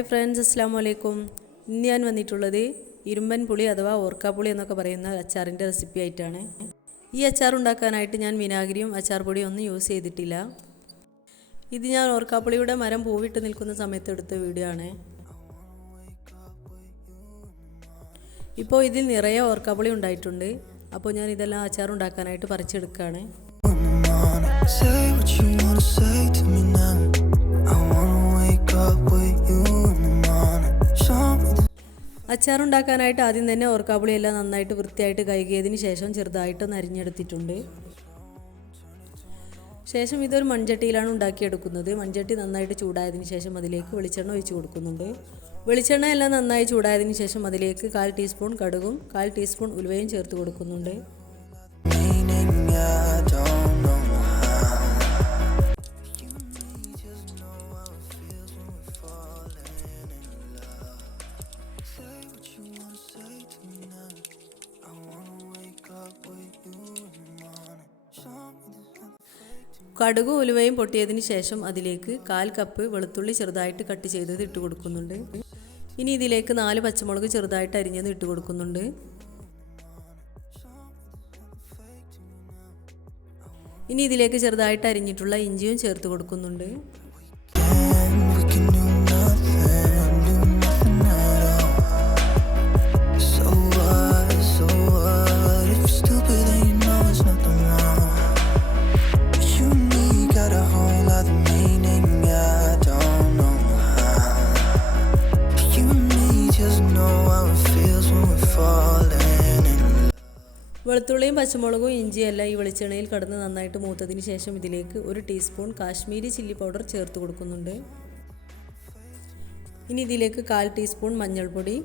Hi friends, അസ്സലാമു അലൈക്കും. ഇന്ന് ഞാൻ വന്നിട്ടുള്ളത് ഇരുമ്പൻ പുളി അഥവാ ഓർക്കാപ്പുളി എന്നൊക്കെ പറയുന്ന അച്ചാറിൻ്റെ റെസിപ്പി ആയിട്ടാണ്. ഈ അച്ചാർ ഉണ്ടാക്കാനായിട്ട് ഞാൻ വിനാഗിരിയും അച്ചാർ പൊടിയും ഒന്നും യൂസ് ചെയ്തിട്ടില്ല. ഇത് ഞാൻ ഓർക്കാപ്പുളിയുടെ മരം പൂവിട്ട് നിൽക്കുന്ന സമയത്ത് എടുത്ത വീഡിയോ ആണ്. ഇപ്പോൾ ഇതിൽ നിറയെ ഓർക്കാപ്പുളി ഉണ്ടായിട്ടുണ്ട്. അപ്പോൾ ഞാൻ ഇതെല്ലാം അച്ചാർ ഉണ്ടാക്കാനായിട്ട് പറിച്ചെടുക്കുകയാണ്. അച്ചാറുണ്ടാക്കാനായിട്ട് ആദ്യം തന്നെ ഓർക്കാപ്പുളി എല്ലാം നന്നായിട്ട് വൃത്തിയായിട്ട് കഴുകിയതിന് ശേഷം ചെറുതായിട്ടൊന്ന് അരിഞ്ഞെടുത്തിട്ടുണ്ട്. ശേഷം ഇതൊരു മൺചട്ടിയിലാണ് ഉണ്ടാക്കിയെടുക്കുന്നത്. മൺചട്ടി നന്നായിട്ട് ചൂടായതിന് ശേഷം അതിലേക്ക് വെളിച്ചെണ്ണ ഒഴിച്ച് കൊടുക്കുന്നുണ്ട്. വെളിച്ചെണ്ണ എല്ലാം നന്നായി ചൂടായതിന് ശേഷം അതിലേക്ക് 1/4 ടീസ്പൂൺ കടുകും 1/4 ടീസ്പൂൺ ഉലുവയും ചേർത്ത് കൊടുക്കുന്നുണ്ട്. കടുകും ഉലുവയും പൊട്ടിയതിന് ശേഷം അതിലേക്ക് 1/4 കപ്പ് വെളുത്തുള്ളി ചെറുതായിട്ട് കട്ട് ചെയ്തത് ഇട്ട് കൊടുക്കുന്നുണ്ട്. ഇനി ഇതിലേക്ക് 4 പച്ചമുളക് ചെറുതായിട്ട് അരിഞ്ഞത് ഇട്ട് കൊടുക്കുന്നുണ്ട്. ഇനി ഇതിലേക്ക് ചെറുതായിട്ട് അരിഞ്ഞിട്ടുള്ള ഇഞ്ചിയും ചേർത്ത് കൊടുക്കുന്നുണ്ട്. വെളുത്തുള്ളിയും പച്ചമുളകും ഇഞ്ചിയും എല്ലാം ഈ വെളിച്ചെണ്ണയിൽ കടന്ന് നന്നായിട്ട് മൂത്തതിന് ശേഷം ഇതിലേക്ക് 1 ടീസ്പൂൺ കാശ്മീരി ചില്ലി പൗഡർ ചേർത്ത് കൊടുക്കുന്നുണ്ട്. ഇനി ഇതിലേക്ക് 1/4 ടീസ്പൂൺ മഞ്ഞൾപ്പൊടി.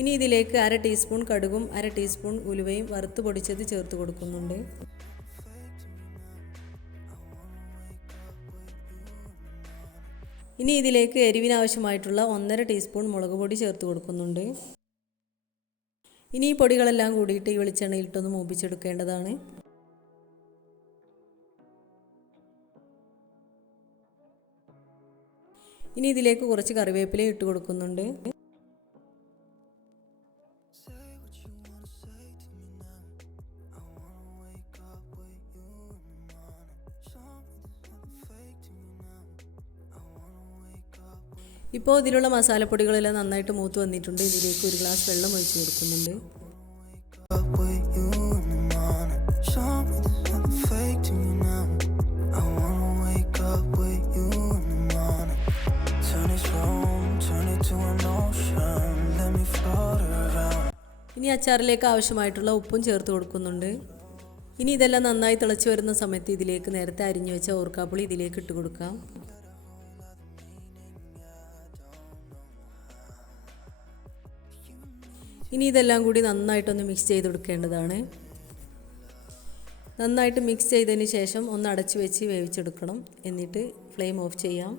ഇനി ഇതിലേക്ക് 1/2 ടീസ്പൂൺ കടുകും 1/2 ടീസ്പൂൺ ഉലുവയും വറുത്ത് പൊടിച്ചത് ചേർത്ത് കൊടുക്കുന്നുണ്ട്. ഇനി ഇതിലേക്ക് എരിവിനാവശ്യമായിട്ടുള്ള 1/2 ടീസ്പൂൺ മുളക് പൊടി ചേർത്ത് കൊടുക്കുന്നുണ്ട്. ഇനി ഈ പൊടികളെല്ലാം കൂടിയിട്ട് ഈ വെളിച്ചെണ്ണയിലിട്ടൊന്ന് മൂപ്പിച്ചെടുക്കേണ്ടതാണ്. ഇനി ഇതിലേക്ക് കുറച്ച് കറിവേപ്പില ഇട്ട് കൊടുക്കുന്നുണ്ട്. ഇപ്പോൾ ഇതിലുള്ള മസാലപ്പൊടികളെല്ലാം നന്നായിട്ട് മൂത്ത് വന്നിട്ടുണ്ട്. ഇതിലേക്ക് 1 ഗ്ലാസ് വെള്ളം ഒഴിച്ച് കൊടുക്കുന്നുണ്ട്. ഇനി അച്ചാറിലേക്ക് ആവശ്യമായിട്ടുള്ള ഉപ്പും ചേർത്ത് കൊടുക്കുന്നുണ്ട്. ഇനി ഇതെല്ലാം നന്നായി തിളച്ച് വരുന്ന സമയത്ത് ഇതിലേക്ക് നേരത്തെ അരിഞ്ഞു വെച്ച ഓർക്കാപ്പുളി ഇതിലേക്ക് ഇട്ട് കൊടുക്കാം. ഇനി ഇതെല്ലാം കൂടി നന്നായിട്ടൊന്ന് മിക്സ് ചെയ്ത് കൊടുക്കേണ്ടതാണ്. നന്നായിട്ട് മിക്സ് ചെയ്തതിന് ശേഷം ഒന്ന് അടച്ചു വെച്ച് വേവിച്ചെടുക്കണം. എന്നിട്ട് ഫ്ലെയിം ഓഫ് ചെയ്യാം.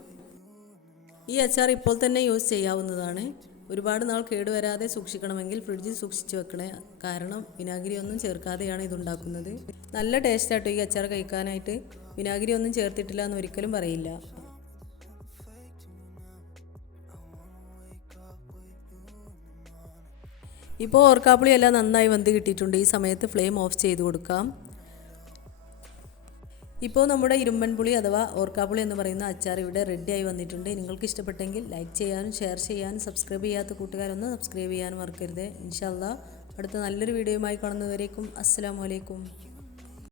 ഈ അച്ചാർ ഇപ്പോൾ തന്നെ യൂസ് ചെയ്യാവുന്നതാണ്. ഒരുപാട് നാൾ കേടുവരാതെ സൂക്ഷിക്കണമെങ്കിൽ ഫ്രിഡ്ജിൽ സൂക്ഷിച്ച് വെക്കണേ. കാരണം വിനാഗിരി ഒന്നും ചേർക്കാതെയാണ് ഇതുണ്ടാക്കുന്നത്. നല്ല ടേസ്റ്റാട്ടോ ഈ അച്ചാർ കഴിക്കാനായിട്ട്. വിനാഗിരി ഒന്നും ചേർത്തിട്ടില്ല എന്ന് ഒരിക്കലും പറയില്ല. ഇപ്പോൾ ഓർക്കാപ്പുളി എല്ലാം നന്നായി വെന്ത് കിട്ടിയിട്ടുണ്ട്. ഈ സമയത്ത് ഫ്ലെയിം ഓഫ് ചെയ്ത് കൊടുക്കാം. ഇപ്പോൾ നമ്മുടെ ഇരുമ്പൻ പുളി അഥവാ ഓർക്കാപ്പുളി എന്ന് പറയുന്ന അച്ചാർ ഇവിടെ റെഡിയായി വന്നിട്ടുണ്ട്. നിങ്ങൾക്ക് ഇഷ്ടപ്പെട്ടെങ്കിൽ ലൈക്ക് ചെയ്യാനും ഷെയർ ചെയ്യാനും സബ്സ്ക്രൈബ് ചെയ്യാത്ത കൂട്ടുകാരൊന്ന് സബ്സ്ക്രൈബ് ചെയ്യാനും മറക്കരുത്. ഇൻഷാ അല്ലാഹ് അടുത്ത നല്ലൊരു വീഡിയോയുമായി കാണുന്നതുവരേക്കും അസ്സലാമു അലൈക്കും.